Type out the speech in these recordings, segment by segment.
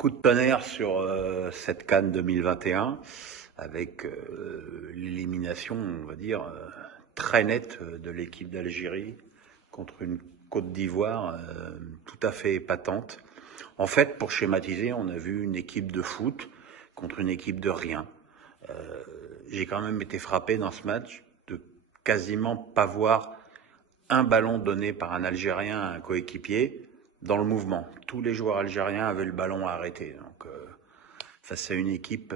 Coup de tonnerre sur cette CAN 2021 avec l'élimination, on va dire, très nette de l'équipe d'Algérie contre une Côte d'Ivoire tout à fait épatante. En fait, pour schématiser, on a vu une équipe de foot contre une équipe de rien. J'ai quand même été frappé dans ce match de quasiment pas voir un ballon donné par un Algérien à un coéquipier dans le mouvement. Tous les joueurs algériens avaient le ballon à arrêter. Donc, face à une équipe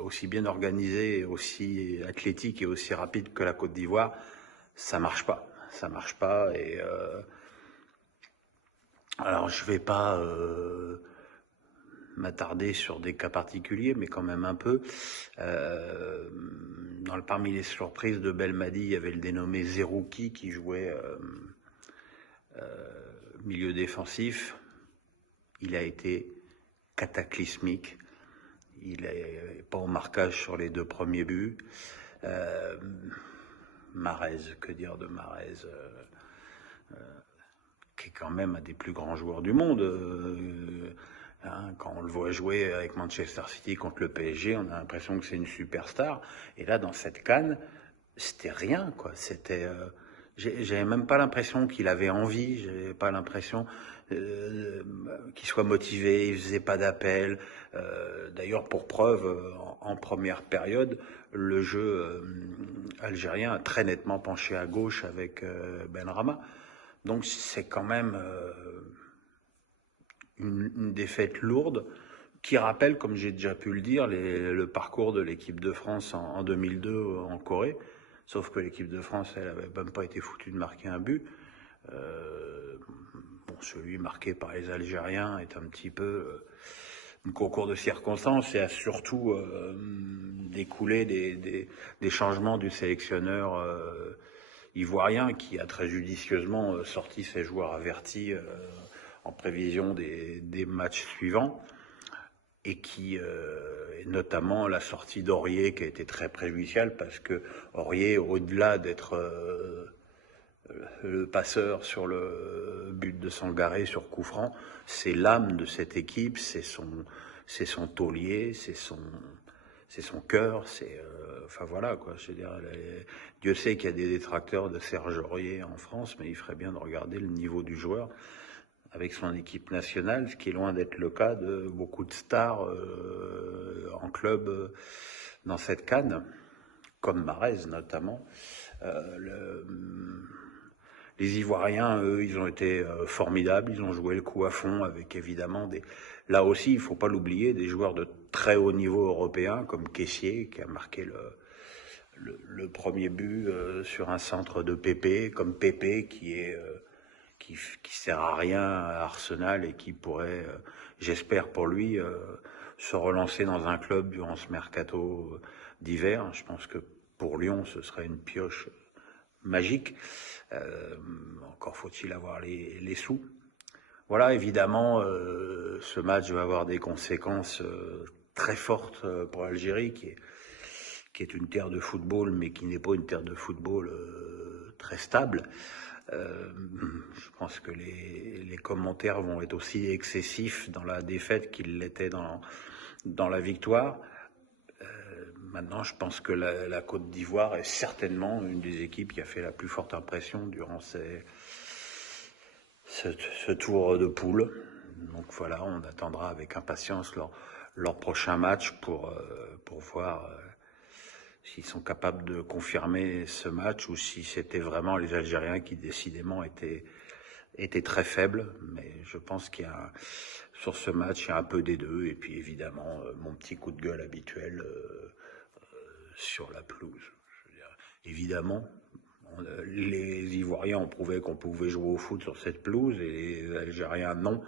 aussi bien organisée, aussi athlétique et aussi rapide que la Côte d'Ivoire, ça marche pas. Ça marche pas. Et alors, je vais pas m'attarder sur des cas particuliers, mais quand même un peu. Parmi les surprises de Belmadi, il y avait le dénommé Zerouki qui jouait milieu défensif. Il a été cataclysmique. Il n'est pas au marquage sur les deux premiers buts. Mahrez, que dire de Mahrez qui est quand même un des plus grands joueurs du monde. Quand on le voit jouer avec Manchester City contre le PSG, on a l'impression que c'est une superstar. Et là, dans cette CAN, c'était rien, quoi. C'était, j'avais même pas l'impression qu'il avait envie. J'avais pas l'impression qu'il soit motivé. Il faisait pas d'appel. D'ailleurs, pour preuve, en première période, le jeu algérien a très nettement penché à gauche avec Benrahma. Donc c'est quand même une défaite lourde qui rappelle, comme j'ai déjà pu le dire, le parcours de l'équipe de France en 2002 en Corée. Sauf que l'équipe de France, elle n'avait même pas été foutue de marquer un but. Celui marqué par les Algériens est un petit peu un concours de circonstances et a surtout découlé des changements du sélectionneur ivoirien qui a très judicieusement sorti ses joueurs avertis en prévision des matchs suivants et qui notamment la sortie d'Aurier qui a été très préjudiciale parce que Aurier, au-delà d'être le passeur sur le but de Sangaré sur coup franc, c'est l'âme de cette équipe, c'est son taulier, c'est son cœur, enfin voilà quoi. Je veux dire, Dieu sait qu'il y a des détracteurs de Serge Aurier en France, mais il ferait bien de regarder le niveau du joueur avec son équipe nationale, ce qui est loin d'être le cas de beaucoup de stars en club dans cette CAN, comme Mahrez notamment. Les Ivoiriens, eux, ils ont été formidables, ils ont joué le coup à fond avec évidemment là aussi, il faut pas l'oublier, des joueurs de très haut niveau européen comme Kessié qui a marqué le premier but sur un centre de Pépé, comme Pépé qui sert à rien à Arsenal et qui pourrait, j'espère pour lui, se relancer dans un club durant ce mercato d'hiver. Je pense que pour Lyon, ce serait une pioche magique. Encore faut-il avoir les sous. Voilà, évidemment, ce match va avoir des conséquences très fortes pour l'Algérie, qui est une terre de football, mais qui n'est pas une terre de football très stable. Je pense que les commentaires vont être aussi excessifs dans la défaite qu'ils l'étaient dans la victoire. Maintenant, je pense que la Côte d'Ivoire est certainement une des équipes qui a fait la plus forte impression durant ce tour de poule. Donc voilà, on attendra avec impatience leur prochain match pour voir s'ils sont capables de confirmer ce match ou si c'était vraiment les Algériens qui décidément étaient très faibles. Mais je pense sur ce match, il y a un peu des deux. Et puis évidemment, mon petit coup de gueule habituel sur la pelouse. Je veux dire, évidemment, les Ivoiriens ont prouvé qu'on pouvait jouer au foot sur cette pelouse et les Algériens non.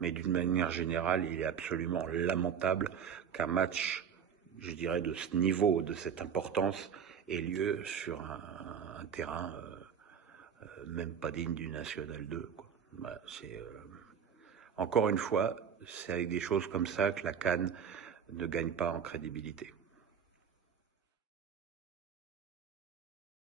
Mais d'une manière générale, il est absolument lamentable qu'un match, je dirais, de ce niveau, de cette importance, ait lieu sur un terrain même pas digne du National 2. Quoi. Voilà, encore une fois, c'est avec des choses comme ça que la CAN ne gagne pas en crédibilité.